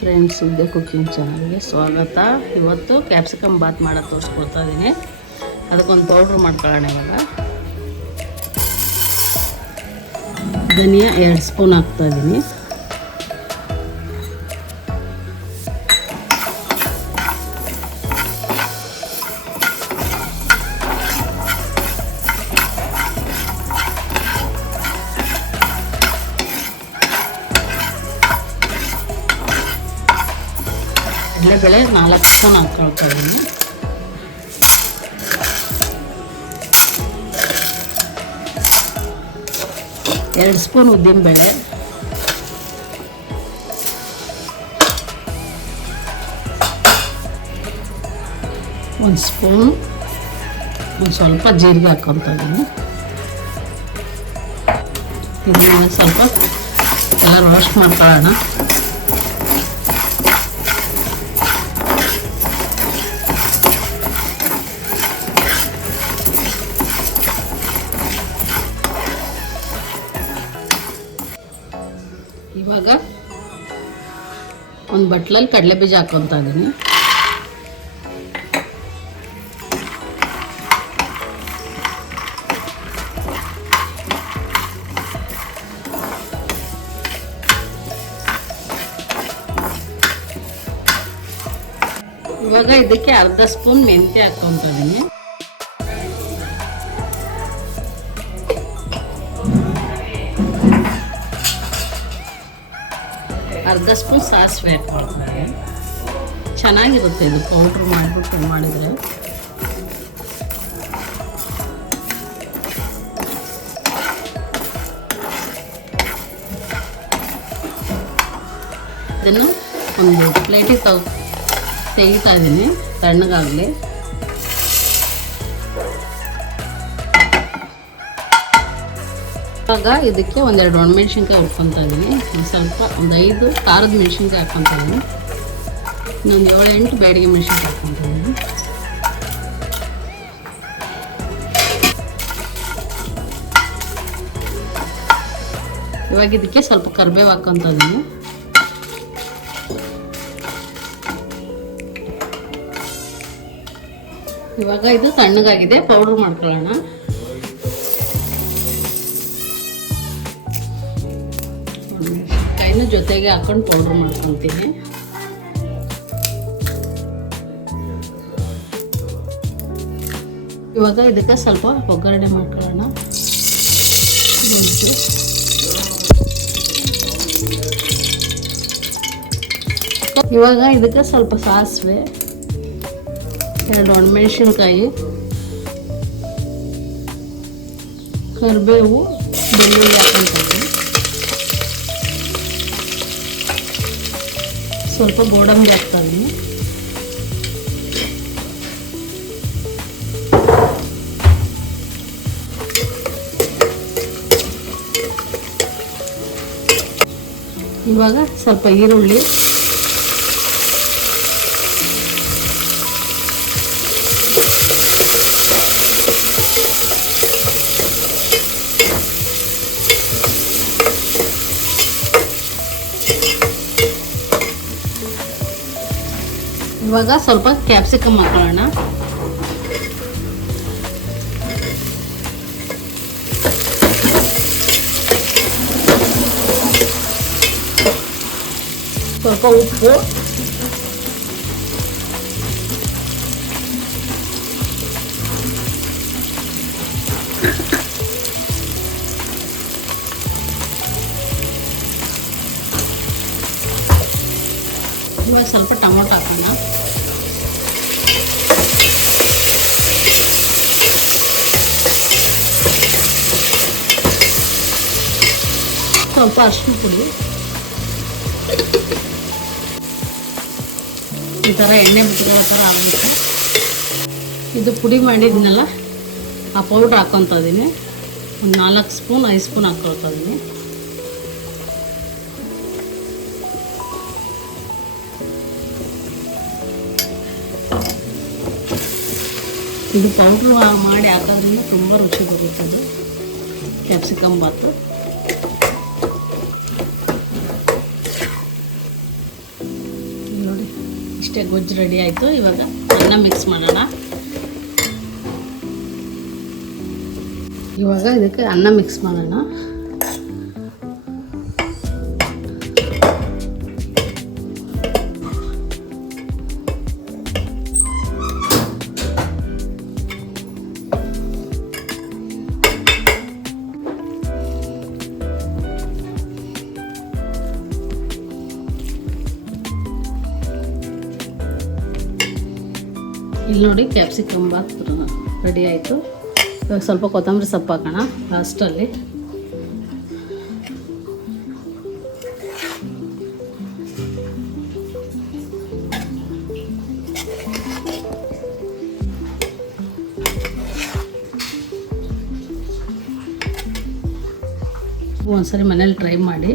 Friends, ವಿದ್ಯಾ cooking ಚಾನಲ್ಗೆ ಸ್ವಾಗತ. ಇವತ್ತು ಕ್ಯಾಪ್ಸಿಕಮ್ ಬಾತ್ ಮಾಡೋದು ತೋರಿಸ್ಕೊಡ್ತಾ ಇದ್ದೀನಿ. ಅದಕ್ಕೊಂದು ಪೌಡ್ರ್ ಮಾಡ್ಕೊಳ್ಳೋಣ. ಇವಾಗ ಧನಿಯಾ 2 ಸ್ಪೂನ್ ಹಾಕ್ತಾಯಿದ್ದೀನಿ. ಕಡಲೆಬೇಳೆ 4 ಸ್ಪೂನ್ ಹಾಕ್ಕೊಳ್ತಾ ಇದ್ದೀನಿ. ಎರಡು ಸ್ಪೂನ್ ಉದ್ದಿನಬೇಳೆ, 1 ಸ್ಪೂನ್ ಸ್ವಲ್ಪ ಜೀರಿಗೆ ಹಾಕ್ಕೊತಾ ಇದ್ದೀನಿ. ಇದನ್ನ ಸ್ವಲ್ಪ ಎಲ್ಲ ರೋಸ್ಟ್ ಮಾಡ್ಕೊಳ್ಳೋಣ. ಇವಾಗ ಒಂದು ಬಟ್ಲಲ್ಲಿ ಕಡಲೆ ಬೀಜ ಹಾಕ್ಕೊತಾ ಇದ್ದೀನಿ. ಇವಾಗ ಇದಕ್ಕೆ ಅರ್ಧ ಸ್ಪೂನ್ ಮೆಂತ್ಯ ಹಾಕ್ಕೊತಾ ಇದ್ದೀನಿ. ಅರ್ಧ ಸ್ಪೂನ್ ಸಾಸಿವೆ ಹಾಕ್ಕೊಳ್ತಾರೆ. ಚೆನ್ನಾಗಿರುತ್ತೆ ಇದು ಪೌಡ್ರ್ ಮಾಡಿಬಿಟ್ಟು ಮಾಡಿದರೆ. ಇದನ್ನು ಒಂದು ಪ್ಲೇಟಿಗೆ ತೆಗಿತಾ ಇದ್ದೀನಿ, ತಣ್ಣಗಾಗಲಿ. ಇವಾಗ ಇದಕ್ಕೆ 1-2 ಒಣಮೆಣ್ಸಿನ್ಕಾಯಿ ಹುರ್ಕೊತಾ ಇದ್ದೀನಿ. ಒಂದು 5 ಖಾರದ ಮೆಣಸಿನ್ಕಾಯಿ ಹಾಕ್ಕೊತಾ ಇದ್ದೀನಿ. ಇನ್ನೊಂದು 7-8 ಬ್ಯಾಡಿಗೆ ಮೆಣಸಿನ್ಕಾಯಿ ಹಾಕ್ಕೊತಾ ಇದ್ದೀನಿ. ಇವಾಗ ಇದಕ್ಕೆ ಸ್ವಲ್ಪ ಕರಿಬೇವು ಹಾಕ್ಕೊತಾ ಇದ್ದೀನಿ. ಇವಾಗ ಇದು ತಣ್ಣಗಾಗಿದೆ, ಪೌಡ್ರ್ ಮಾಡ್ಕೊಳ್ಳೋಣ. ಕೈನ ಜೊತೆಗೆ ಹಾಕೊಂಡು ಪೌಡ್ರ್ ಮಾಡ್ಕೊತೀನಿ. ಇವಾಗ ಇದಕ್ಕೆ ಸ್ವಲ್ಪ ಒಗ್ಗರಣೆ ಮಾಡ್ಕೊಳ್ಳೋಣ. ಇವಾಗ ಇದಕ್ಕೆ ಸ್ವಲ್ಪ ಸಾಸಿವೆ, 2 ಒಣಮೆಣಸಿನ್ಕಾಯಿ, ಕರಿಬೇವು, ಬೆಳ್ಳುಳ್ಳಿ ಹಾಕ್ಕೊಳ್ತೀನಿ. ಸ್ವಲ್ಪ ಗೋಡಂಬಿ ಹಾಕ್ತಾಯಿದ್ದೀನಿ. ಇವಾಗ ಸ್ವಲ್ಪ ಈರುಳ್ಳಿ, ಇವಾಗ ಸ್ವಲ್ಪ ಕ್ಯಾಪ್ಸಿಕಮ್ ಹಾಕೊಳ್ಳೋಣ. ಸ್ವಲ್ಪ ಉಪ್ಪು, ಇವಾಗ ಸ್ವಲ್ಪ ಟೊಮೊಟೊ ಹಾಕೋಣ. ಸ್ವಲ್ಪ ಅರಿಶಿನ ಪುಡಿ, ಈ ಥರ ಎಣ್ಣೆ ಬಿಟ್ಕೊಳ್ಳೋ ಥರ ಆಗುತ್ತೆ. ಇದು ಪುಡಿ ಮಾಡಿದ್ನಲ್ಲ, ಆ ಪೌಡ್ರ್ ಹಾಕ್ಕೊತಾ ಇದ್ದೀನಿ. ಒಂದು 4 ಸ್ಪೂನ್ 5 ಸ್ಪೂನ್ ಹಾಕ್ಕೊಳ್ತಾ ಇದ್ದೀನಿ. ಇದು ಪೌಡ್ರ್ ಮಾಡಿ ಹಾಕೋದ್ರಿಂದ ತುಂಬ ರುಚಿ ಬರುತ್ತದೆ ಕ್ಯಾಪ್ಸಿಕಮ್ ಬಾತು. ಅಷ್ಟೇ ಗೊಜ್ಜು ರೆಡಿ ಆಯಿತು. ಇವಾಗ ಅನ್ನ ಮಿಕ್ಸ್ ಮಾಡೋಣ. ಇವಾಗ ಇದಕ್ಕೆ ಅನ್ನ ಮಿಕ್ಸ್ ಮಾಡೋಣ. ಇಲ್ಲಿ ನೋಡಿ ಕ್ಯಾಪ್ಸಿಕಮ್ ಬಾತ್ ರೆಡಿ ಆಯಿತು. ಇವಾಗ ಸ್ವಲ್ಪ ಕೊತ್ತಂಬರಿ ಸೊಪ್ಪು ಹಾಕೋಣ ಲಾಸ್ಟಲ್ಲಿ. ಒಂದ್ಸರಿ ಮನೇಲಿ ಟ್ರೈ ಮಾಡಿ.